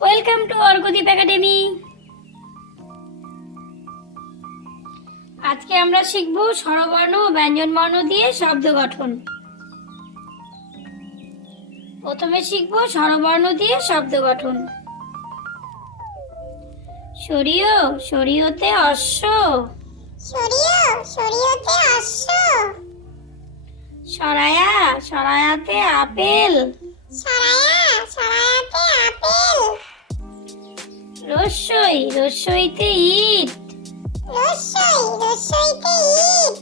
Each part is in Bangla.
Welcome to Arkadeep academy. আজকে আমরা শিখব স্বরবর্ণ ও ব্যঞ্জনবর্ণ দিয়ে শব্দ গঠন। প্রথমে শিখব স্বরবর্ণ দিয়ে শব্দ গঠন। সরিয় সরিয়তে অশ্ব। সরিয় সরিয়তে অশ্ব। সরায়া সরায়াতে আপেল। রস্যই রস্যইতে ইট। রসই রসইতে ইট।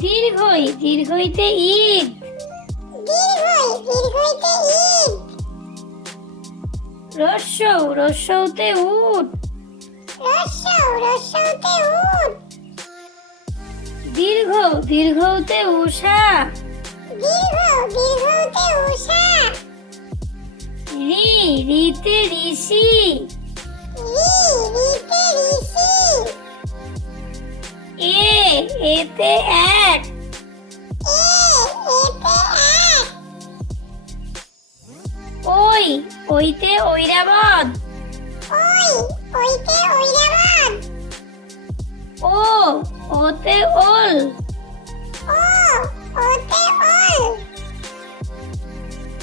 দীর্ঘই দীর্ঘইতে ঈদ দীর্ঘই দীর্ঘইতে ইট। রস্যৌ রস্যৌতে উট। রসৌ রসৌতে উট। দীর্ঘ দীর্ঘতে উষা দীর্ঘ দীর্ঘতে উষা রিতে ঋষি। এ, এতে এক। ওই, ওইতে ঐরাবত। ও ওতে ওল ও, ওতে ওল।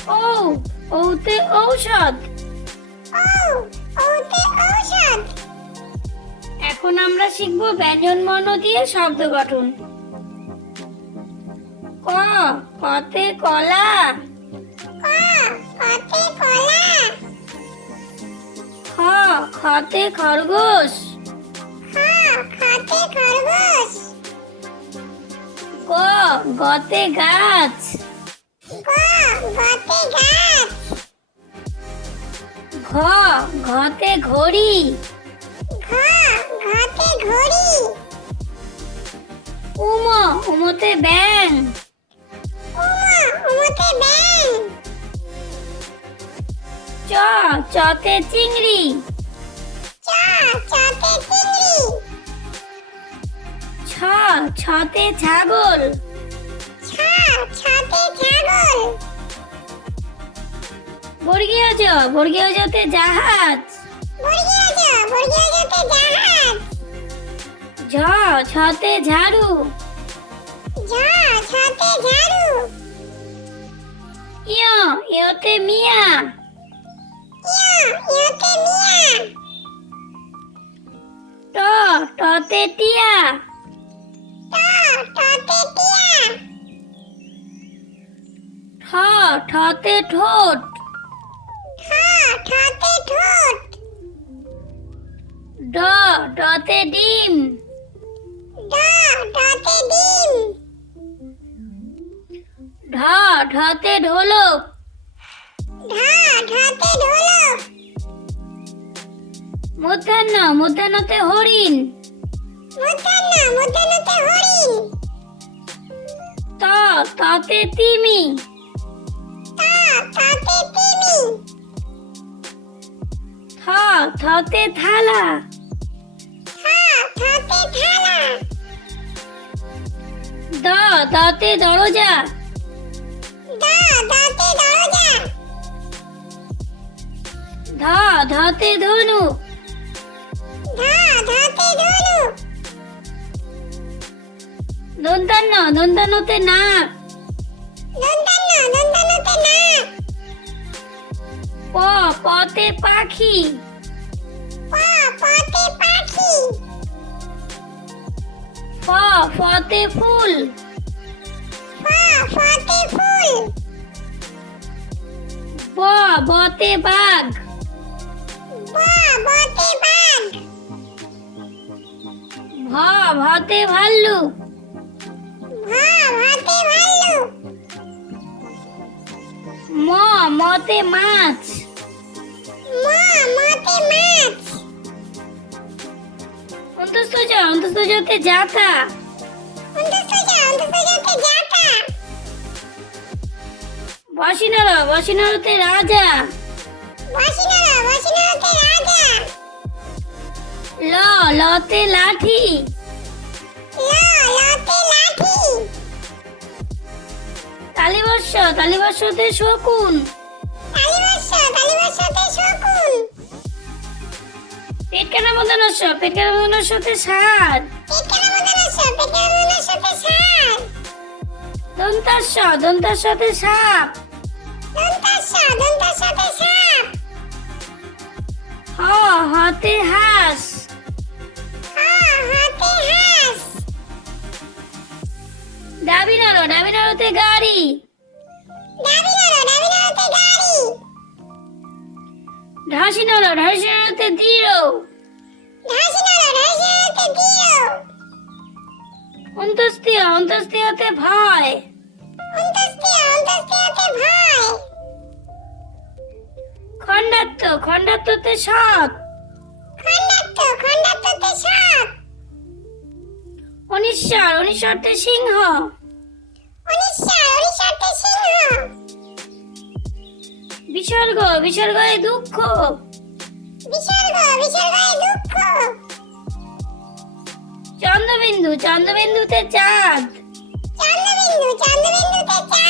ও, ওতে ঔষধ। ওতে ঔষধ। এখন আমরা শিখব ব্যঞ্জন বর্ণ দিয়ে শব্দ গঠন। ক কতে কলা। ক কতে কলা। খ খতে খরগোশ। খ খতে খরগোশ। গ গতে গাছ। গ গতে গাছ। ঘ ঘতে ঘড়ি। ঘ ঘতে ঘড়ি। উম উমতে ব্যাং উম উমতে ব্যাং চ চতে চিংড়ি। চ চতে চিংড়ি। ছ ছতে ছাগল। ছ ছতে ছাগল। বর্গীয় জ বর্গীয় জতে জাহাজ। বর্গীয় জ বর্গীয় জাহাজ। ঝ ছতে ঝাড়ু। ঝ ছতে ঝাড়ু। ইয় ইয়তে মিয়া। ইয় ইয়তে মিয়া। ট টতে টিয়া। ঠ ঠতে ঠোঁট। ঠতে ঠোঁট। ড ডতে ডিম। ড ডতে ডিম। ঢ ঢতে ঢোলক ঢ ঢতে ঢোলক মধ্যাহ্ন মধ্যাহ্নতে হরিণ। মধ্যাহ্ন মধ্যাহ্নতে হরিণ। ত ততে তিমি। ত ততে তিমি। থতে থালা। থতে থালা। দ দতে দরজা। দ দতে দরজা। ধ ধতে ধনু। ধ ধতে দন্তান্নতে নাক প পতে পাখি। পাখি ফ ফতে ফুল। ফ ফতে ফুল। ব বতে বাঘ। ব বতে বাঘ। ভ ভতে ভাল্লুক ভ ভতে ভাল্লুক ম মতে মাছ। জতে জাতা অন্তঃস্থ অন্তঃস্থ জাতা বসিনর বসিনরতে রাজা। বসিনর বসিনরতে রাজা। ল লতে লাঠি। ল লতে লাঠি। তালিবর্ষ তালিবর্ষতে শকুন। তালিবর্ষ তালিবর্ষতে শকুন। কেন পেট কেন মদনস্যতে সাত পেট কেন মদনস্য পেট কেন দন্তাস্য দন্তাস্যতে সাপ। দন্তাস্য দন্তাস্যতে সাপ। হ হতে হাঁস। হ হাতে হাঁস। ডাবি নড়ো ডাবি নড়োতে গাড়ি ঢাসি নড়ো ঢাসি নড়োতে দৃঢ় ঢাসি নড়ো ঢাসি নড়োতে দিও। অন্তস্তীয় অন্তস্তীয়তে ভয় অন্তস্তীয় অন্তস্তীয়তে ভয় খণ্ডাত্ম খণ্ডাত্মতে সৎ খণ্ডাত্ম খণ্ডাত্মতে সাপ অনিশ্বর অনিশ্বরতে সিংহ। অনিশ্বর অনিশ্বরতে সিংহ। বিসর্গ বিসর্গয়ে দুঃখ। বিসর্গ বিসর্গয়ে দুঃখ। চন্দ্রবিন্দু চন্দ্রবিন্দুতে চাঁদ। চন্দ্রবিন্দু চন্দ্রবিন্দুতে